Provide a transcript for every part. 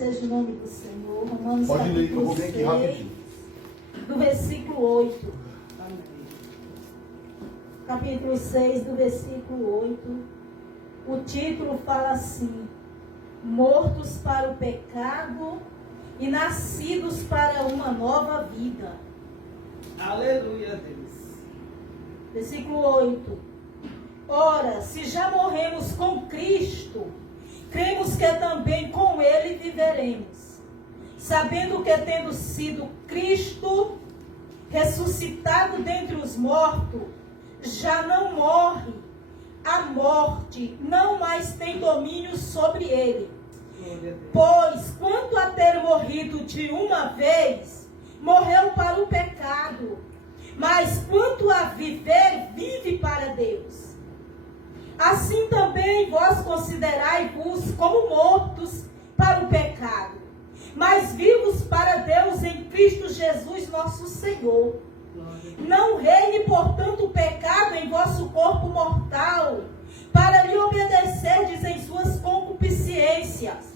seja o nome do Senhor. Romanos Pode ler que eu vou ver aqui 6, rapidinho. do versículo 8. Capítulo 6, do versículo 8. O título fala assim: mortos para o pecado e nascidos para uma nova vida. Aleluia, Deus. Versículo 8. Ora, se já morremos com Cristo, cremos que também com Ele viveremos, sabendo que, tendo sido Cristo ressuscitado dentre os mortos, já não morre, a morte não mais tem domínio sobre ele. Pois, quanto a ter morrido de uma vez, morreu para o pecado, mas quanto a viver, vive para Deus. Assim também vós considerai-vos como mortos para o pecado, mas vivos para Deus em Cristo Jesus nosso Senhor. Não reine, portanto, o pecado em vosso corpo mortal, para lhe obedecerdes em suas concupiscências.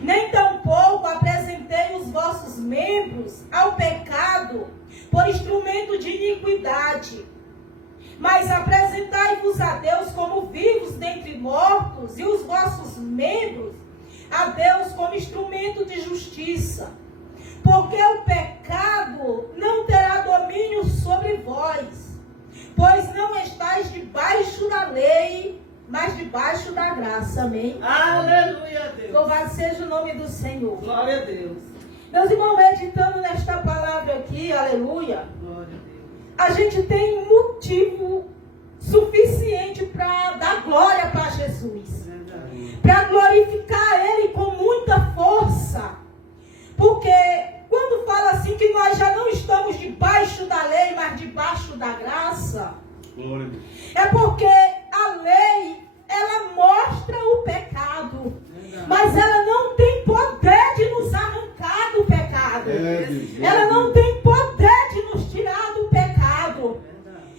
Nem tampouco apresentei os vossos membros ao pecado por instrumento de iniquidade, mas apresentai-vos a Deus como vivos dentre mortos, e os vossos membros a Deus como instrumento de justiça. Porque o pecado não terá domínio sobre vós, pois não estáis debaixo da lei, mas debaixo da graça. Amém? Aleluia, Deus. Louvado seja o nome do Senhor. Glória a Deus. Meus irmãos, meditando nesta palavra aqui, aleluia, Glória a Deus. a gente tem um motivo suficiente para dar glória para Jesus, para glorificar Ele com muita força. Porque quando fala assim que nós já não estamos debaixo da lei, mas debaixo da graça, Glória a Deus. é porque a lei, ela mostra o pecado, mas ela não tem poder de nos arrancar do pecado. Ela não tem poder de nos tirar do pecado.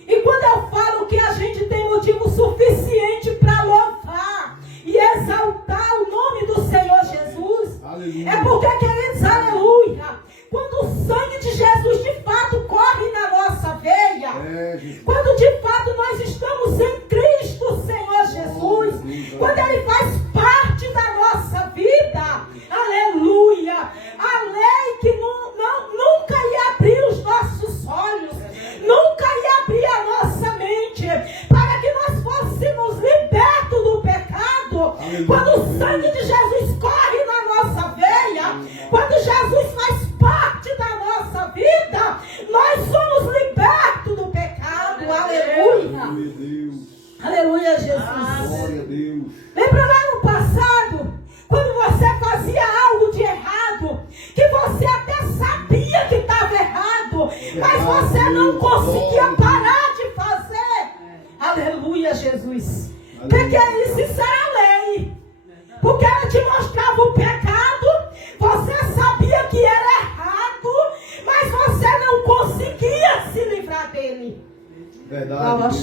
E quando eu falo que a gente tem motivo suficiente para louvar e exaltar o nome do Senhor Jesus, Aleluia. é porque, queridos, aleluia, quando o sangue de Jesus de fato corre na nossa veia, quando de fato nós estamos em Cristo, Senhor Jesus, quando Ele faz parte da nossa vida, aleluia, a lei que nunca ia abrir os nossos olhos, nunca ia abrir a nossa mente, para que nós fôssemos libertos do pecado. Aleluia. Quando o sangue de Jesus corre na nossa veia, quando Jesus faz parte da nossa vida, nós somos libertos do pecado. Aleluia. Aleluia, Jesus. Glória a Deus. Lembra lá no passado, quando você fazia algo de errado, que você até sabia que estava errado, mas você não conseguia parar de fazer? Aleluia, Jesus. O que é isso? Isso era lei. Porque ela te mostrava o pecado, você sabia que era errado, mas você não conseguia se livrar dele. Verdade.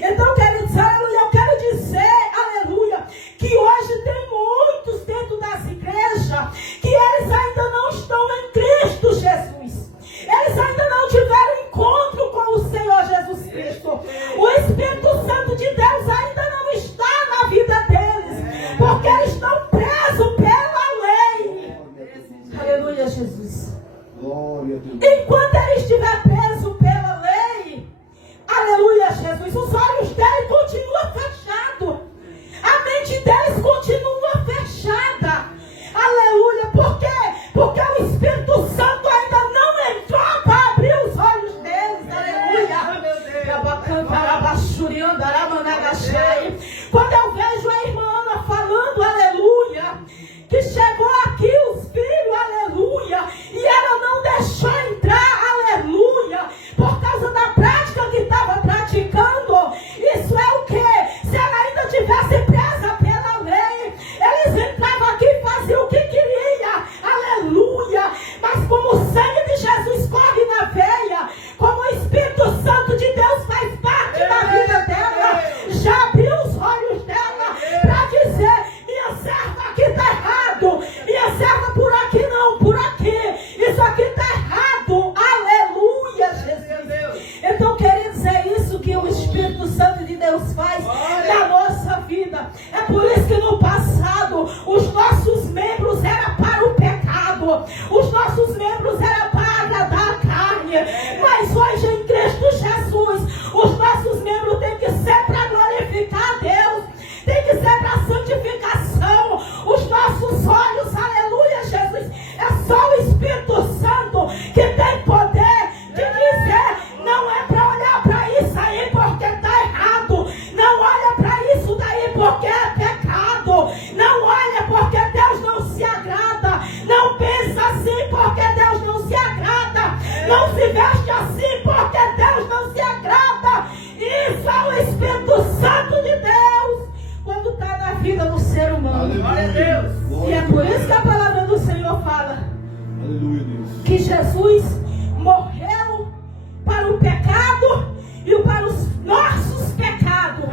Então, queridos, aleluia, eu quero dizer, aleluia, que hoje tem muitos dentro das igrejas que eles ainda não estão em Cristo Jesus. Eles ainda não tiveram encontro com o Senhor Jesus Cristo. O Espírito Santo de Deus ainda Deus. E é por isso que a palavra do Senhor fala Aleluia, Deus. que Jesus morreu para o pecado e para os nossos pecados.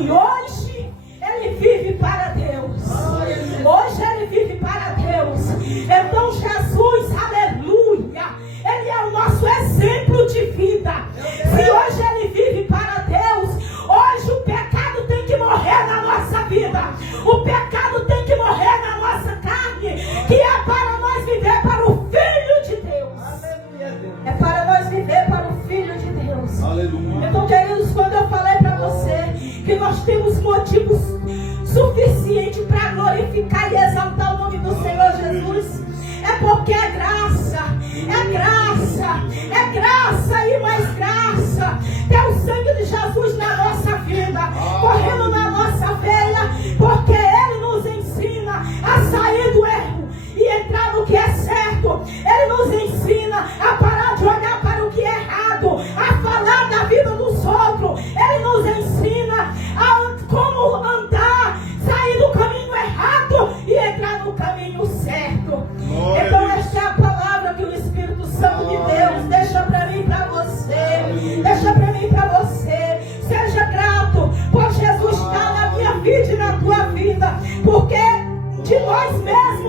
E hoje ele vive para Deus. Hoje ele vive para Deus. Então Jesus, aleluia, ele é o nosso exemplo de vida. Se hoje ele vive para Deus, hoje o pecado tem que morrer na nossa vida. O pecado tem que morrer na nossa carne, que é para nós viver para o Filho de Deus. Aleluia, Deus. É para nós viver para o Filho de Deus. Aleluia. Então, queridos, quando eu falei para você que nós temos motivos suficientes para glorificar e exaltar o nome do Senhor Jesus, é porque é graça, é graça, é graça e mais graça. Tem o sangue de Jesus na nossa vida, correndo na nossa veia, porque Ele nos ensina a sair do erro e entrar no que é certo. Ele nos ensina a parar de olhar para o que é errado, a falar da vida dos outros. Ele nos ensina a como andar, sair do caminho errado e entrar no caminho certo. Então esta é a palavra que o Espírito Santo de Deus deixa para mim e para você. Deixa para mim e para você. Seja grato por Jesus estar na minha vida e na tua vida, porque de nós mesmos